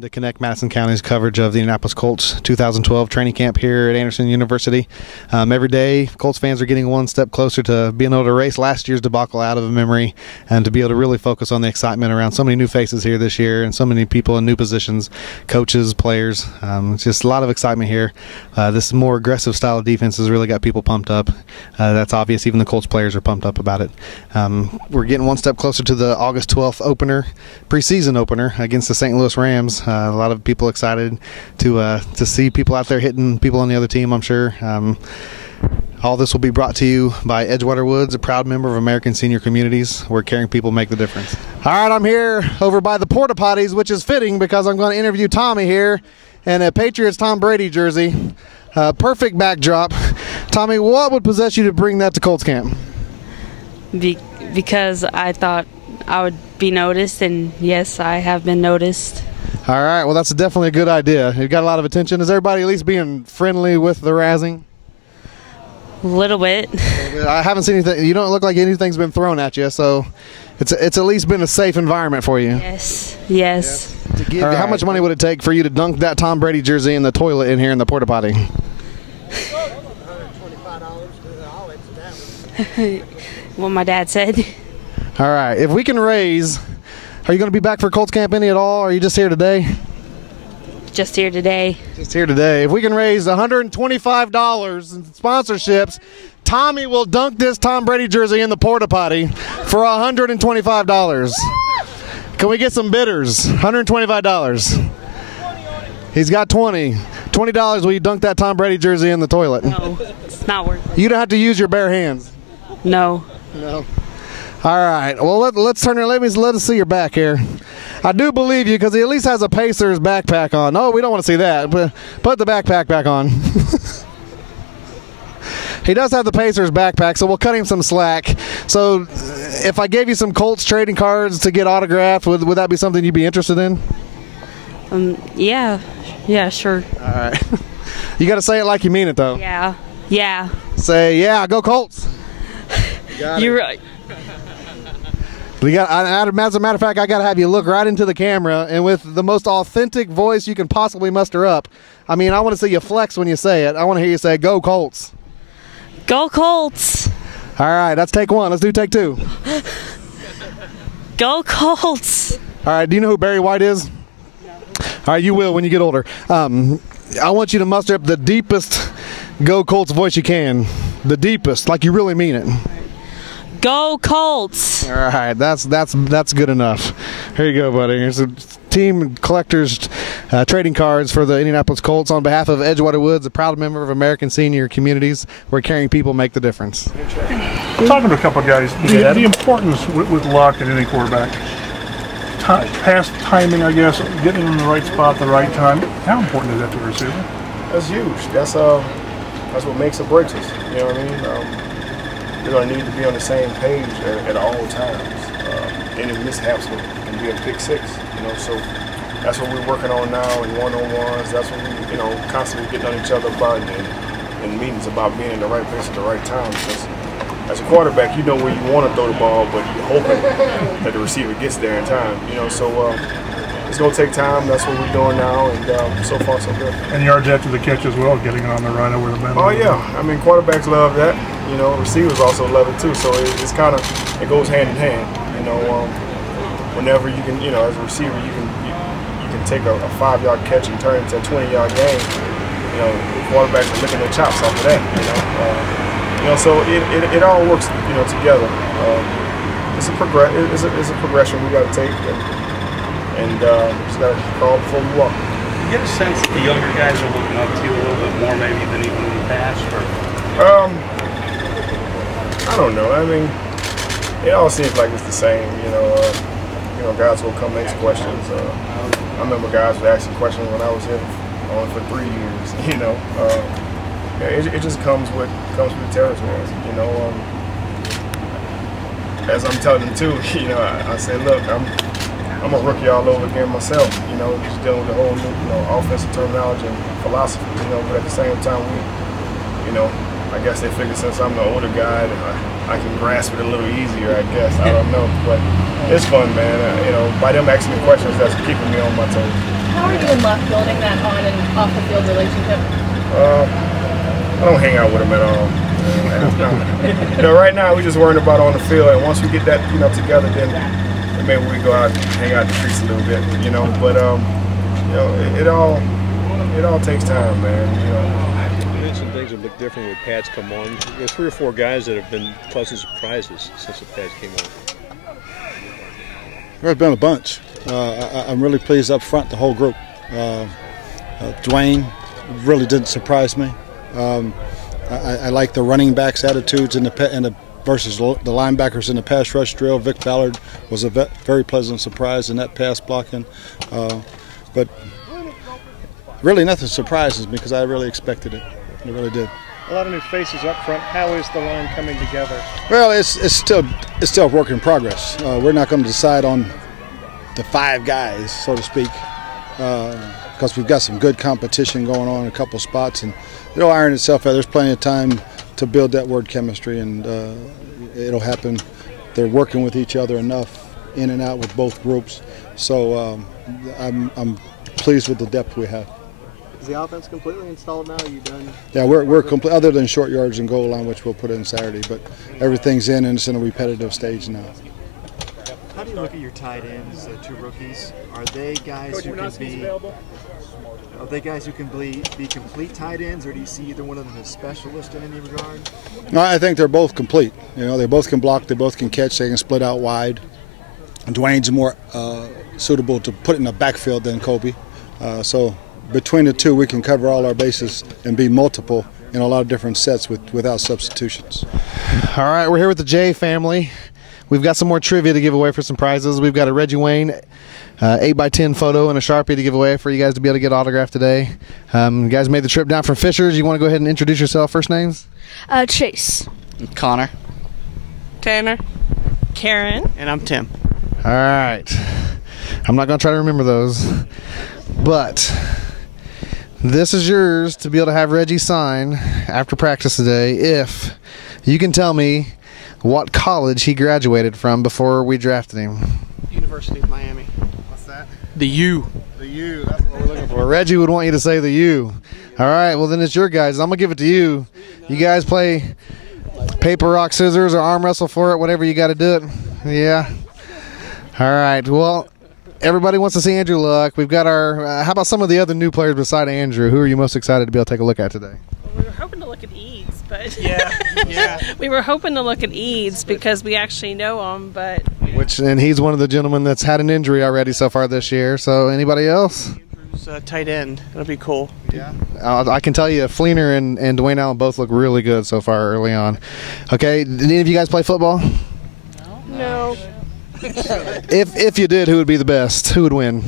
To Connect Madison County's coverage of the Indianapolis Colts 2012 training camp here at Anderson University. Every day, Colts fans are getting one step closer to being able to erase last year's debacle out of memory and to be able to really focus on the excitement around so many new faces here this year and so many people in new positions, coaches, players. It's just a lot of excitement here. This more aggressive style of defense has really got people pumped up. That's obvious. Even the Colts players are pumped up about it. We're getting one step closer to the August 12th opener, preseason opener against the St. Louis Rams. A lot of people excited to see people out there hitting people on the other team, I'm sure. All this will be brought to you by Edgewater Woods, a proud member of American Senior Communities, where caring people make the difference. All right, I'm here over by the porta potties, which is fitting because I'm going to interview Tommy here in a Patriots Tom Brady jersey. Perfect backdrop. Tommy, what would possess you to bring that to Colts camp? Because I thought I would be noticed, and yes, I have been noticed. All right, well, that's definitely a good idea. You've got a lot of attention. Is everybody at least being friendly with the razzing? A little bit. I haven't seen anything. You don't look like anything's been thrown at you, so it's at least been a safe environment for you. Yes. How much money would it take for you to dunk that Tom Brady jersey in the toilet in here in the porta potty? What my dad said. All right, if we can raise, are you going to be back for Colts Camp any at all, or are you just here today? Just here today. Just here today. If we can raise $125 in sponsorships, Tommy will dunk this Tom Brady jersey in the porta potty for $125. Can we get some bidders? $125. He's got 20. $20, will you dunk that Tom Brady jersey in the toilet? No, it's not worth it. You don't have to use your bare hands. No. No. All right. Well, let's turn it. Let us see your back here. I do believe you because he at least has a Pacers backpack on. Oh, we don't want to see that. But put the backpack back on. He does have the Pacers backpack, so we'll cut him some slack. So, if I gave you some Colts trading cards to get autographed, would that be something you'd be interested in? Yeah, sure. All right. You got to say it like you mean it, though. Yeah. Say, yeah, go Colts. You're right. As a matter of fact, I got to have you look right into the camera and with the most authentic voice you can possibly muster up. I mean, I want to see you flex when you say it. I want to hear you say, go Colts. Go Colts. All right, that's take one. Let's do take two. Go Colts. All right, do you know who Barry White is? No. All right, you will when you get older. I want you to muster up the deepest go Colts voice you can. The deepest, like you really mean it. Go Colts! All right, that's good enough. Here you go, buddy. Here's a team collectors trading cards for the Indianapolis Colts on behalf of Edgewater Woods, a proud member of American Senior Communities, where caring people make the difference. Talking to a couple of guys, the importance with luck in any quarterback, pass timing, I guess, getting in the right spot at the right time. How important is that to a receiver? That's huge. That's what makes or breaks us. You know what I mean? We're going to need to be on the same page at all times. Any mishaps can be a pick six, so that's what we're working on now in one-on-ones. That's what we, constantly getting on each other about in meetings about being in the right place at the right time. Because as a quarterback, you know where you want to throw the ball, but you're hoping that the receiver gets there in time, so it's going to take time. That's what we're doing now, and so far so good. And yards after the catch as well, getting it on the run over the bend. Oh yeah, I mean quarterbacks love that. Receivers also love it too. So it's kind of, it goes hand in hand. Whenever you can, as a receiver, you can take a 5-yard catch and turn it into a 20-yard game. Quarterbacks are licking their chops off of that. So it all works, together. It's a progression we got to take. And just got to crawl before we walk. You get a sense that the younger guys are looking up to you a little bit more maybe than even in the past? I don't know. I mean, it all seems like it's the same. Guys will come and ask questions. I remember guys would ask questions when I was here on for 3 years. It just comes with the territory. As I'm telling them too, I say, look, I'm a rookie all over again myself, just dealing with the whole new, offensive terminology and philosophy, but at the same time, I guess they figure since I'm the older guy, that I can grasp it a little easier, I guess. I don't know, but it's fun, man. You know, by them asking me questions, that's keeping me on my toes. How are you and Luck building that on and off the field relationship? I don't hang out with him at all. You know, right now we're just worrying about on the field, and once we get that, you know, together, then maybe we go out and hang out in the streets a little bit, you know. But you know, it all takes time, man. You know. Some things have looked different with pads come on. There's 3 or 4 guys that have been pleasant surprises since the pads came on. There's been a bunch. I'm really pleased up front, the whole group. Dwayne really didn't surprise me. I like the running backs' attitudes versus the linebackers in the pass rush drill. Vic Ballard was a very pleasant surprise in that pass blocking. But really nothing surprises me because I really expected it. I really did. A lot of new faces up front. How is the line coming together? Well, it's still a work in progress. We're not going to decide on the 5 guys, so to speak, because we've got some good competition going on in a couple spots, and it'll iron itself out. There's plenty of time to build that word chemistry, and it'll happen. They're working with each other enough in and out with both groups, so I'm pleased with the depth we have. Is the offense completely installed now? Are you done? Yeah, we're complete, other than short yards and goal line, which we'll put in Saturday, but everything's in, and it's in a repetitive stage now. How do you look at your tight ends, the 2 rookies? Are they guys who can be? Are they guys who can be complete tight ends, or do you see either one of them as specialist in any regard? No, I think they're both complete. You know, they both can block, they both can catch, they can split out wide. Dwayne's more suitable to put in the backfield than Kobe. So between the 2, we can cover all our bases and be multiple in a lot of different sets without substitutions. All right, we're here with the J family. We've got some more trivia to give away for some prizes. We've got a Reggie Wayne 8x10 photo and a Sharpie to give away for you guys to be able to get autographed today. You guys made the trip down from Fishers. You want to go ahead and introduce yourself? First names? Chase. Connor. Tanner. Karen. And I'm Tim. All right. I'm not going to try to remember those. But this is yours to be able to have Reggie sign after practice today if you can tell me what college he graduated from before we drafted him. University of Miami. What's that? The U. The U. That's what we're looking for. Reggie would want you to say the U. All right. Well, then it's your guys. I'm going to give it to you. You guys play paper, rock, scissors, or arm wrestle for it, whatever you got to do it. Yeah. All right. Well, everybody wants to see Andrew Luck. We've got our how about some of the other new players beside Andrew? Who are you most excited to be able to take a look at today? Well, we were hoping to look at Eads, but Yeah. we were hoping to look at Eads because we actually know him, but And he's one of the gentlemen that's had an injury already so far this year. So anybody else? Andrew's tight end. That'll be cool. Yeah. I can tell you, Fleener and Dwayne Allen both look really good so far early on. Okay. Did any of you guys play football? no. If you did, who would be the best? Who would win?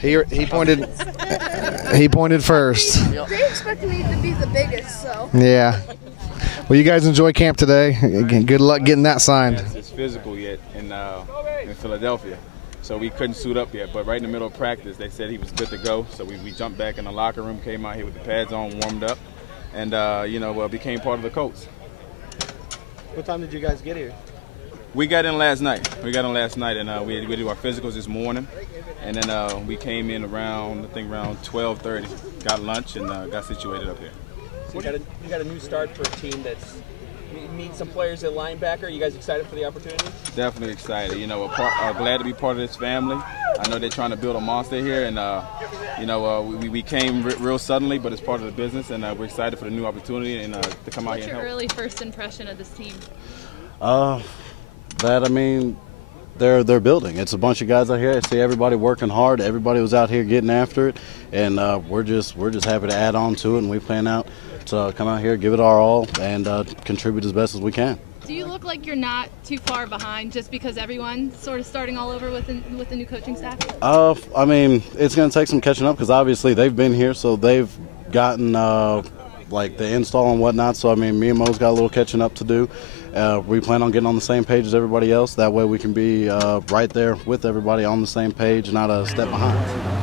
He pointed. He pointed first. They expected me to be the biggest, so. Yeah. Well, you guys enjoy camp today. Good luck getting that signed. It's physical yet in Philadelphia, so we couldn't suit up yet. But right in the middle of practice, they said he was good to go. So we jumped back in the locker room, came out here with the pads on, warmed up, and became part of the Colts. What time did you guys get here? We got in last night. And we did our physicals this morning, and then we came in around 12:30, got lunch, and got situated up here. So you got a new start for a team that's meet some players at linebacker. Are you guys excited for the opportunity? Definitely excited. Glad to be part of this family. I know they're trying to build a monster here, and we came real suddenly, but it's part of the business, and we're excited for the new opportunity and to come out here and help. What's your early first impression of this team? They're building. It's a bunch of guys out here. I see everybody working hard. Everybody was out here getting after it, and we're just happy to add on to it. And we plan out to come out here, give it our all, and contribute as best as we can. Do you look like you're not too far behind just because everyone's sort of starting all over with the new coaching staff? It's going to take some catching up because obviously they've been here, so they've gotten the install and whatnot. So me and Mo's got a little catching up to do. We plan on getting on the same page as everybody else. That way we can be right there with everybody on the same page, not a step behind.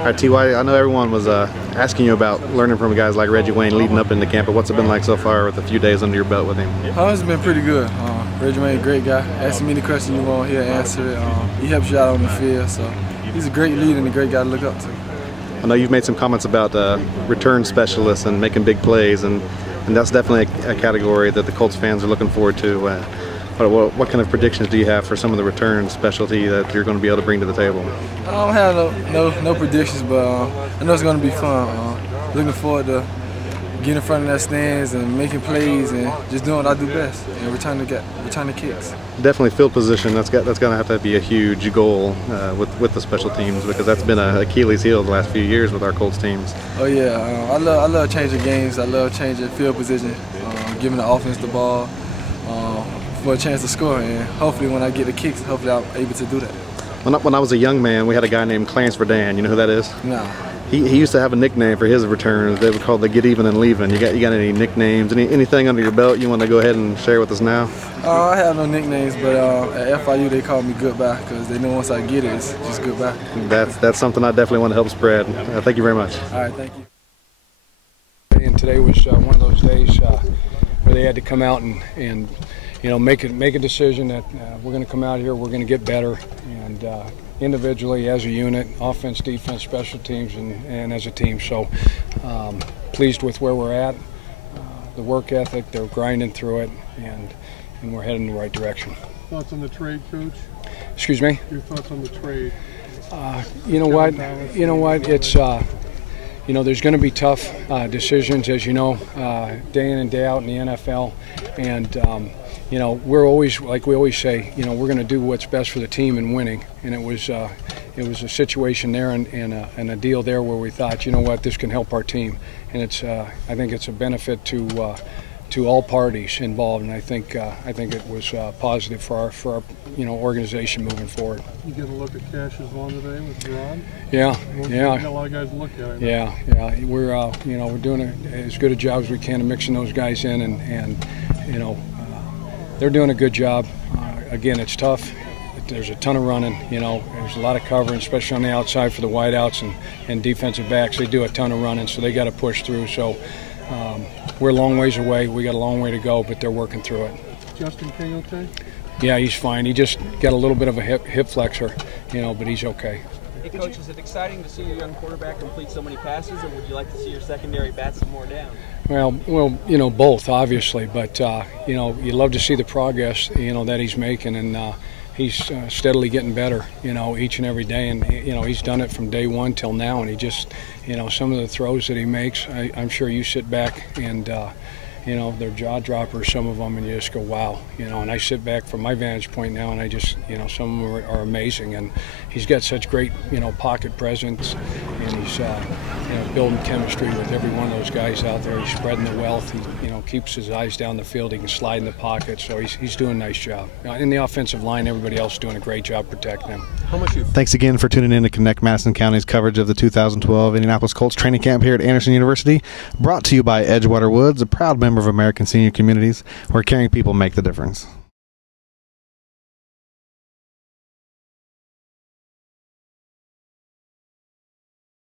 All right, T.Y., I know everyone was asking you about learning from guys like Reggie Wayne leading up into camp, but what's it been like so far with a few days under your belt with him? It's been pretty good. Reggie, a great guy. Ask him any question you want, he'll answer it. He helps you out on the field, so he's a great leader and a great guy to look up to. I know you've made some comments about return specialists and making big plays, and that's definitely a category that the Colts fans are looking forward to. What kind of predictions do you have for some of the return specialty that you're going to be able to bring to the table? I don't have no predictions, but I know it's going to be fun. Looking forward to getting in front of that stands and making plays and just doing what I do best and returning kicks. Definitely field position. That's going to have to be a huge goal with the special teams, because that's been an Achilles heel the last few years with our Colts teams. Oh yeah, I love changing games. I love changing field position, giving the offense the ball for a chance to score, and hopefully when I get the kicks, hopefully I'm able to do that. When I was a young man, we had a guy named Clarence Verdun. You know who that is? No. He used to have a nickname for his returns. They were called the Get Even and Leaving. You got any nicknames? Anything under your belt you want to go ahead and share with us now? I have no nicknames, but at FIU they call me Goodbye, because they know once I get it, it's just goodbye. That's something I definitely want to help spread. Thank you very much. All right, thank you. And today was one of those days where they had to come out and make a decision that we're going to come out here, we're going to get better, and individually, as a unit, offense, defense, special teams, and as a team. So pleased with where we're at, the work ethic, they're grinding through it, and we're heading in the right direction. Thoughts on the trade, Coach? Excuse me? Your thoughts on the trade? You know what? It's there's going to be tough decisions, as you know, day in and day out in the NFL, and we're always, like we always say, we're going to do what's best for the team in winning. And it was a situation there and a deal there where we thought, you know what, this can help our team, and I think it's a benefit to all parties involved, and I think it was positive for our organization moving forward. You get a look at Cash's Vaughn today with Ron? Yeah. Got a lot of guys to look at. Yeah. We're doing as good a job as we can of mixing those guys in, and they're doing a good job. Again, it's tough. There's a ton of running. There's a lot of covering, especially on the outside for the wideouts and defensive backs. They do a ton of running, so they got to push through. So we're a long ways away. We got a long way to go, but they're working through it. Justin King okay? Yeah, he's fine. He just got a little bit of a hip flexor, but he's okay. Hey, Coach, is it exciting to see your young quarterback complete so many passes, or would you like to see your secondary bat some more down? Well, both, obviously, but you love to see the progress, that he's making, and he's steadily getting better, each and every day, and he's done it from day one till now, and he just, some of the throws that he makes, I'm sure you sit back and they're jaw droppers, some of them, and you just go, wow, and I sit back from my vantage point now, and I just, some of them are amazing, and he's got such great, pocket presence, and he's, building chemistry with every one of those guys out there. He's spreading the wealth. He, keeps his eyes down the field. He can slide in the pocket, so he's doing a nice job. In the offensive line, everybody else is doing a great job protecting him. Thanks again for tuning in to Connect Madison County's coverage of the 2012 Indianapolis Colts Training Camp here at Anderson University, brought to you by Edgewater Woods, a proud member of American Senior Communities, where caring people make the difference.